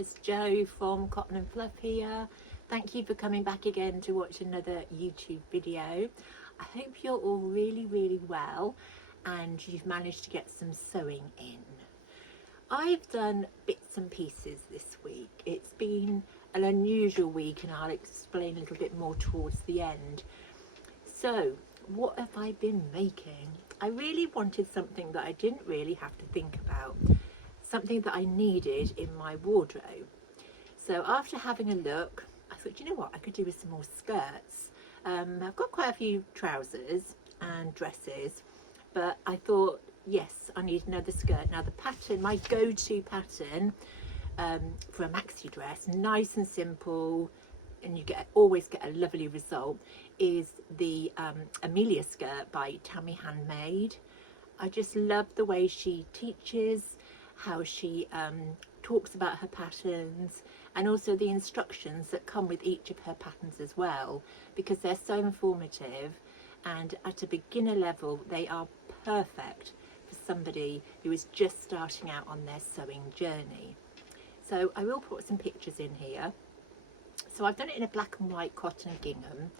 guys, Jo from Cotton and Fluff here. Thank you for coming back again to watch another YouTube video. I hope you're all really well and you've managed to get some sewing in. I've done bits and pieces this week. It's been an unusual week and I'll explain a little bit more towards the end. So what have I been making? I really wanted something that I didn't really have to think about, something that I needed in my wardrobe. So after having a look, I thought, you know what, I could do with some more skirts. I've got quite a few trousers and dresses, but I thought, yes, I need another skirt. Now the pattern, my go-to pattern for a maxi dress, nice and simple, and you always get a lovely result, is the Amelia skirt by Tammy Handmade. I just love the way she teaches, how she talks about her patterns, and also the instructions that come with each of her patterns as well, because they're so informative, and at a beginner level they are perfect for somebody who is just starting out on their sewing journey. So I will put some pictures in here. So I've done it in a black and white cotton gingham,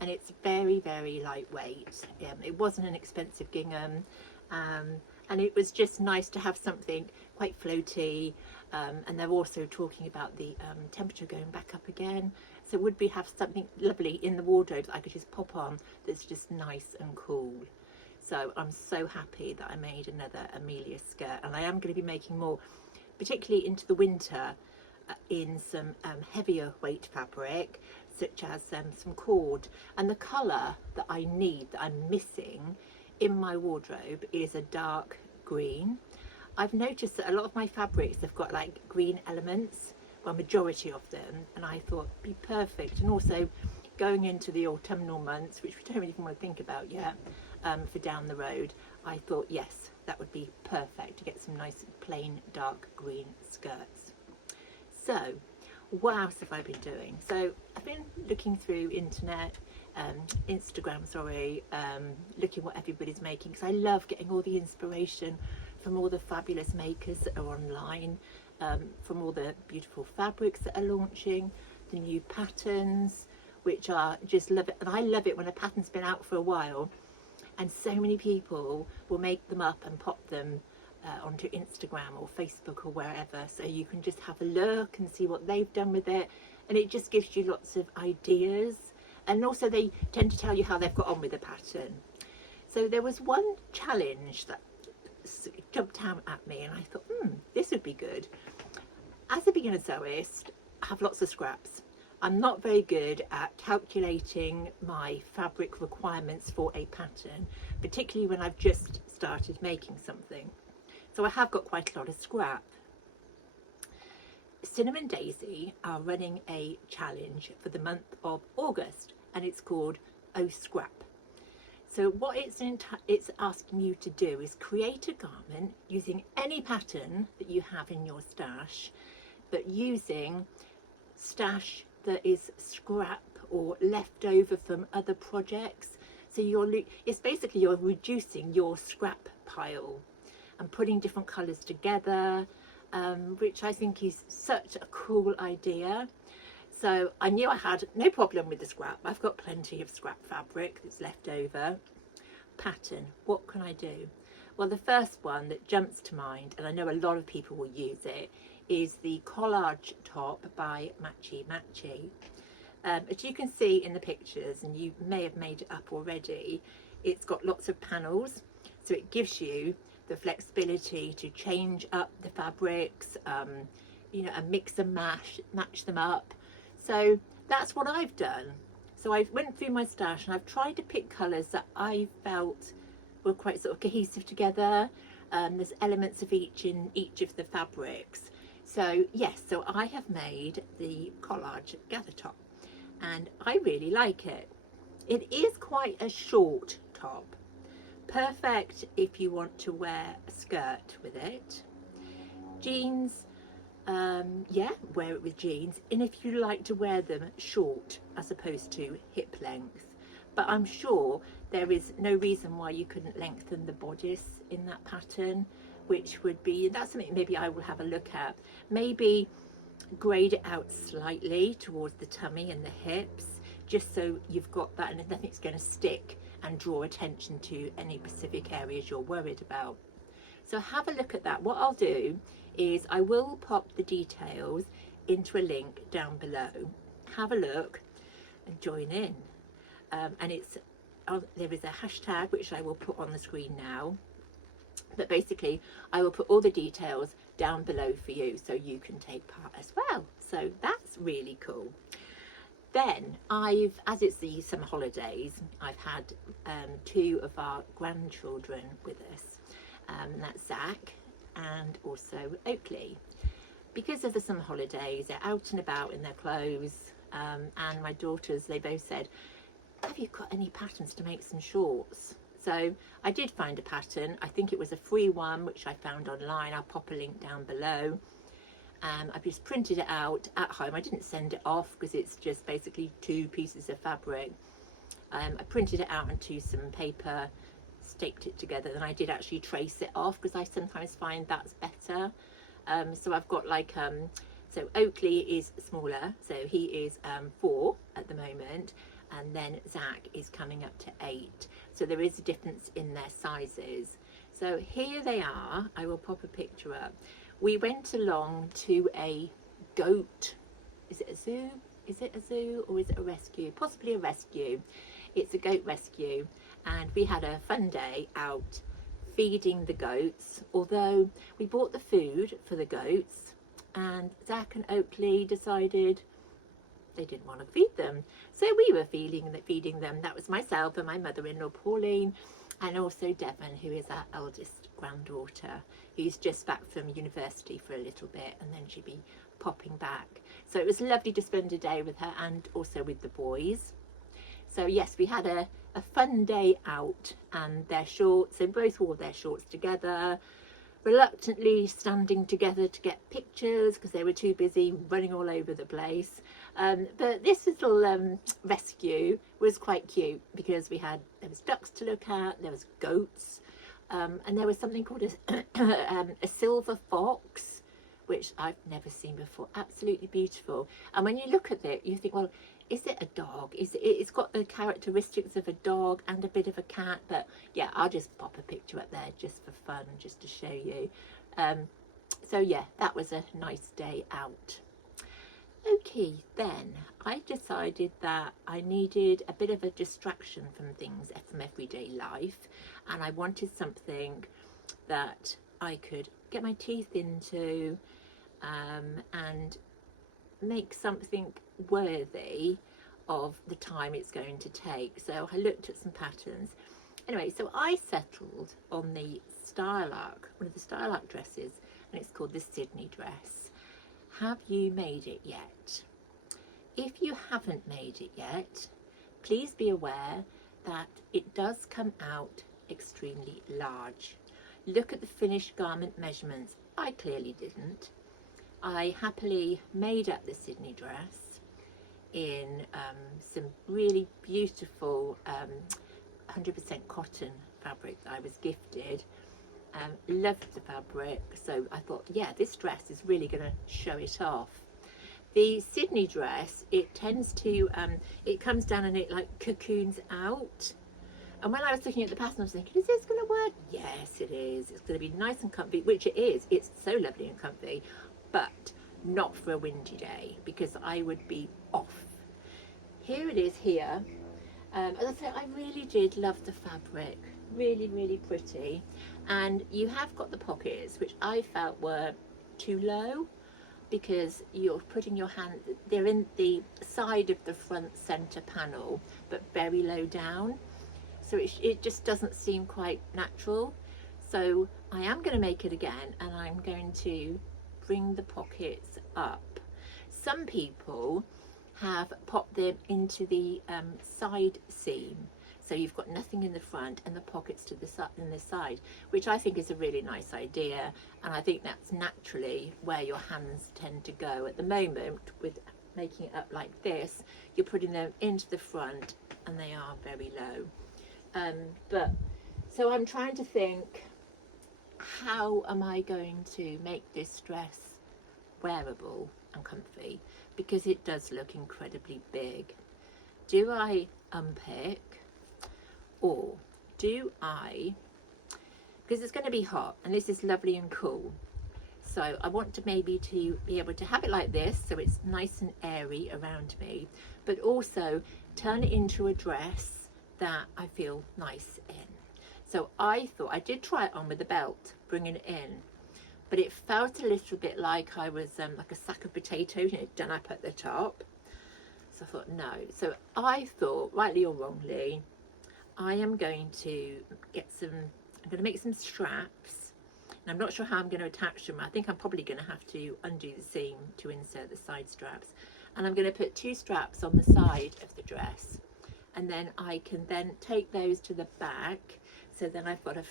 and it's very lightweight. It wasn't an expensive gingham, and it was just nice to have something quite floaty, and they're also talking about the temperature going back up again, so would we have something lovely in the wardrobe that I could just pop on that's just nice and cool. So I'm so happy that I made another Amelia skirt, and I am going to be making more, particularly into the winter, in some heavier weight fabric, such as some cord. And the colour that I need, that I'm missing in my wardrobe, is a dark green. I've noticed that a lot of my fabrics have got like green elements, well, majority of them, and I thought it'd be perfect. And also going into the autumnal months, which we don't even want to think about yet, for down the road, I thought yes, that would be perfect to get some nice plain dark green skirts. So what else have I been doing? So I've been looking through Instagram, looking what everybody's making, because I love getting all the inspiration from all the fabulous makers that are online, from all the beautiful fabrics that are launching, the new patterns, which are just love it. And I love it when a pattern's been out for a while and so many people will make them up and pop them onto Instagram or Facebook or wherever, so you can just have a look and see what they've done with it, and it just gives you lots of ideas. And also they tend to tell you how they've got on with the pattern. So there was one challenge that jumped out at me, and I thought, this would be good. As a beginner sewist, I have lots of scraps. I'm not very good at calculating my fabric requirements for a pattern, particularly when I've just started making something. So I have got quite a lot of scrap. Cinnamon Daisy are running a challenge for the month of August, and it's called Oh Scrap. So what it's asking you to do is create a garment using any pattern that you have in your stash, but using stash that is scrap or left over from other projects. So it's basically you're reducing your scrap pile and putting different colours together, which I think is such a cool idea. So I knew I had no problem with the scrap. I've got plenty of scrap fabric that's left over. Pattern, what can I do? Well, the first one that jumps to mind, and I know a lot of people will use it, is the collage top by Matchy Matchy. As you can see in the pictures, and you may have made it up already, it's got lots of panels, so it gives you the flexibility to change up the fabrics, you know, and mix and match them up. So that's what I've done. So I went through my stash and I've tried to pick colours that I felt were quite sort of cohesive together. There's elements of each in each of the fabrics. So yes, so I have made the collage gather top, and I really like it. It is quite a short top, perfect if you want to wear a skirt with it. Jeans, yeah, wear it with jeans, and if you like to wear them short as opposed to hip length. But I'm sure there is no reason why you couldn't lengthen the bodice in that pattern, which would be, that's something maybe I will have a look at. Maybe grade it out slightly towards the tummy and the hips, just so you've got that and nothing's going to stick and draw attention to any specific areas you're worried about. So have a look at that. What I'll do is I will pop the details into a link down below. Have a look and join in. And there is a hashtag which I will put on the screen now. But basically, I will put all the details down below for you so you can take part as well. So that's really cool. Then as it's the summer holidays, I've had 2 of our grandchildren with us. That's Zach and also Oakley. Because of the summer holidays, they're out and about in their clothes. And my daughters, they both said, have you got any patterns to make some shorts? So I did find a pattern. I think it was a free one, which I found online. I'll pop a link down below. I've just printed it out at home. I didn't send it off because it's just basically 2 pieces of fabric. I printed it out onto some paper, staked it together, and I did actually trace it off because I sometimes find that's better. So I've got like, so Oakley is smaller, so he is 4 at the moment. And then Zach is coming up to 8. So there is a difference in their sizes. So here they are. I will pop a picture up. We went along to a goat. Is it a zoo? Is it a zoo or is it a rescue? Possibly a rescue. It's a goat rescue. And we had a fun day out feeding the goats. Although we bought the food for the goats and Zach and Oakley decided they didn't want to feed them, so we were feeding them. That was myself and my mother-in-law Pauline, and also Devon, who is our eldest granddaughter, who's just back from university for a little bit, and then she'll be popping back. So it was lovely to spend a day with her and also with the boys. So yes, we had a fun day out, and their shorts, they both wore their shorts together, reluctantly standing together to get pictures because they were too busy running all over the place. But this little rescue was quite cute because there was ducks to look at, there was goats, and there was something called a silver fox, which I've never seen before. Absolutely beautiful. And when you look at it, you think, well, is it a dog? It's got the characteristics of a dog and a bit of a cat, but yeah, I'll just pop a picture up there just for fun, just to show you. So yeah, that was a nice day out. Okay, then I decided that I needed a bit of a distraction from things from everyday life, and I wanted something that I could get my teeth into and make something worthy of the time it's going to take. So I looked at some patterns. Anyway, so I settled on the style arc, one of the style arc dresses, and it's called the Sydney dress. Have you made it yet? If you haven't made it yet, please be aware that it does come out extremely large. Look at the finished garment measurements. I clearly didn't. I happily made up the Sydney dress in some really beautiful 100% cotton fabric that I was gifted. Loved the fabric, so I thought, yeah, this dress is really going to show it off. The Sydney dress, it tends to, it comes down and it like cocoons out. And when I was looking at the pattern, I was thinking, is this going to work? Yes, it is. It's going to be nice and comfy, which it is. It's so lovely and comfy, but not for a windy day because I would be off. Here it is here. As I said, I really did love the fabric. Really, really pretty. And you have got the pockets, which I felt were too low because you're putting your hand, they're in the side of the front center panel, but very low down. So it just doesn't seem quite natural. So I am going to make it again, and I'm going to bring the pockets up. Some people have popped them into the side seam, so you've got nothing in the front and the pockets to the side, which I think is a really nice idea, and I think that's naturally where your hands tend to go at the moment. With making it up like this, you're putting them into the front and they are very low. But so I'm trying to think, how am I going to make this dress wearable and comfy, because it does look incredibly big. Do I unpick, or do I, because it's going to be hot and this is lovely and cool, so I want to maybe to be able to have it like this so it's nice and airy around me, but also turn it into a dress that I feel nice in. So I thought, I did try it on with the belt, bringing it in, but it felt a little bit like I was like a sack of potatoes, you know, done up at the top. So I thought, no. So I thought, rightly or wrongly, I am going to get some, I'm going to make some straps. And I'm not sure how I'm going to attach them. I think I'm probably going to have to undo the seam to insert the side straps. And I'm going to put 2 straps on the side of the dress. And then I can then take those to the back. So then I've got a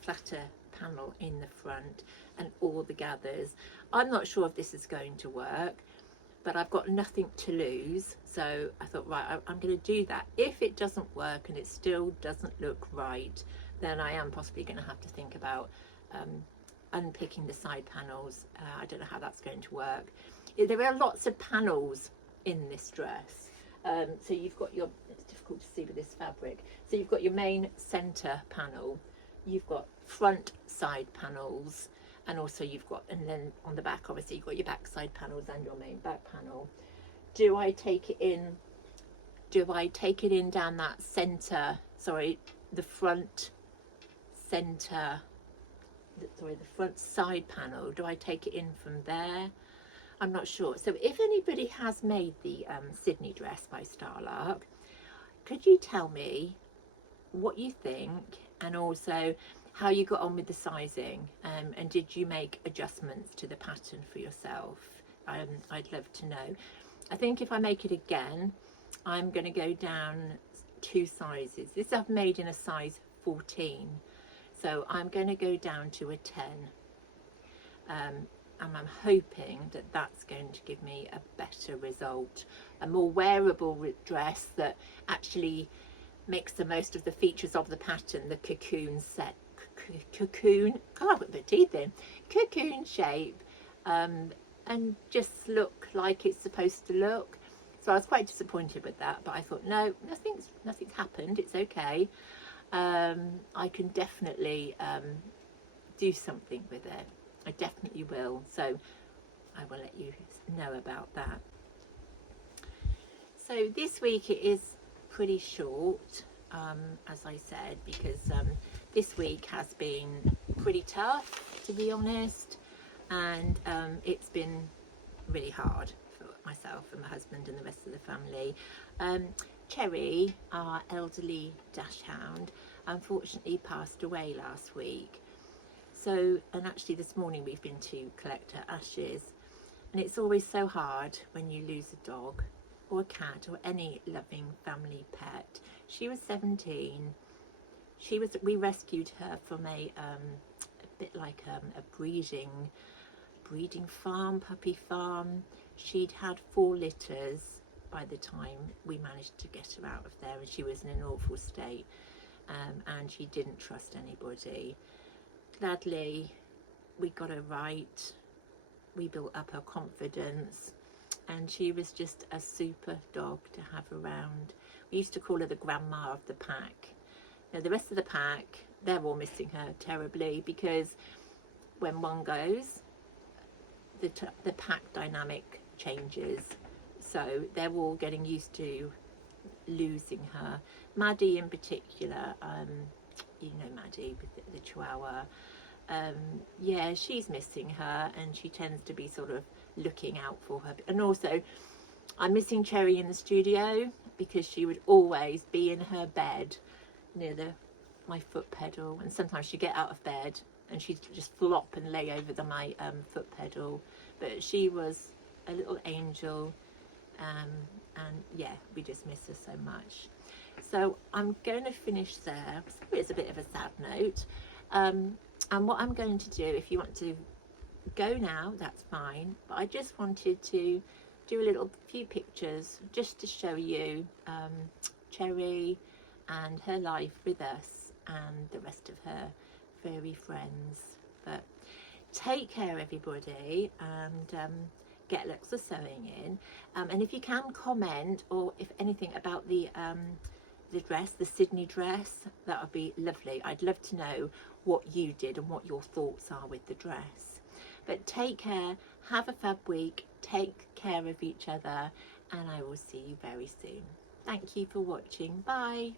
flatter panel in the front and all the gathers. I'm not sure if this is going to work, but I've got nothing to lose. So I thought, right, I'm going to do that. If it doesn't work and it still doesn't look right, then I am possibly going to have to think about unpicking the side panels. I don't know how that's going to work. There are lots of panels in this dress. So you've got your, it's difficult to see with this fabric, so you've got your main center panel, you've got front side panels, and also you've got, and then on the back obviously you've got your back side panels and your main back panel. Do I take it in, down that center, sorry, the front center, sorry, the front side panel, do I take it in from there? I'm not sure. So if anybody has made the Sydney dress by Starlark, could you tell me what you think, and also how you got on with the sizing, and did you make adjustments to the pattern for yourself? I'd love to know. I think if I make it again, I'm going to go down 2 sizes. This I've made in a size 14, so I'm going to go down to a 10. And I'm hoping that that's going to give me a better result, a more wearable dress that actually makes the most of the features of the pattern, the cocoon set, cocoon, God, I've got a bit of teeth in, cocoon shape, and just look like it's supposed to look. So I was quite disappointed with that, but I thought, no, nothing's happened, it's okay. I can definitely do something with it. I definitely will, so I will let you know about that. So this week it is pretty short, as I said, because this week has been pretty tough, to be honest, and it's been really hard for myself and my husband and the rest of the family. Cherry, our elderly dash hound, unfortunately passed away last week. So, and actually this morning we've been to collect her ashes, and it's always so hard when you lose a dog or a cat or any loving family pet. She was 17. We rescued her from a bit like a breeding farm, puppy farm. She'd had 4 litters by the time we managed to get her out of there, and she was in an awful state, and she didn't trust anybody. Gladly we got her right, we built up her confidence, and she was just a super dog to have around. We used to call her the grandma of the pack. Now the rest of the pack, they're all missing her terribly, because when one goes, the pack dynamic changes, so they're all getting used to losing her. Maddie in particular, you know Maddie, the Chihuahua, yeah, she's missing her, and she tends to be sort of looking out for her. And also I'm missing Cherry in the studio, because she would always be in her bed near my foot pedal, and sometimes she'd get out of bed and she'd just flop and lay over my foot pedal. But she was a little angel, and yeah, we just miss her so much. So I'm going to finish there. It's a bit of a sad note, and what I'm going to do, if you want to go now, that's fine, but I just wanted to do a few pictures just to show you Cherry and her life with us and the rest of her furry friends. But Take care, everybody, and get lots of sewing in. And if you can comment, or if anything, about the dress, the Sydney dress, that would be lovely. I'd love to know what you did and what your thoughts are with the dress. But take care, have a fab week, take care of each other, and I will see you very soon. Thank you for watching. Bye.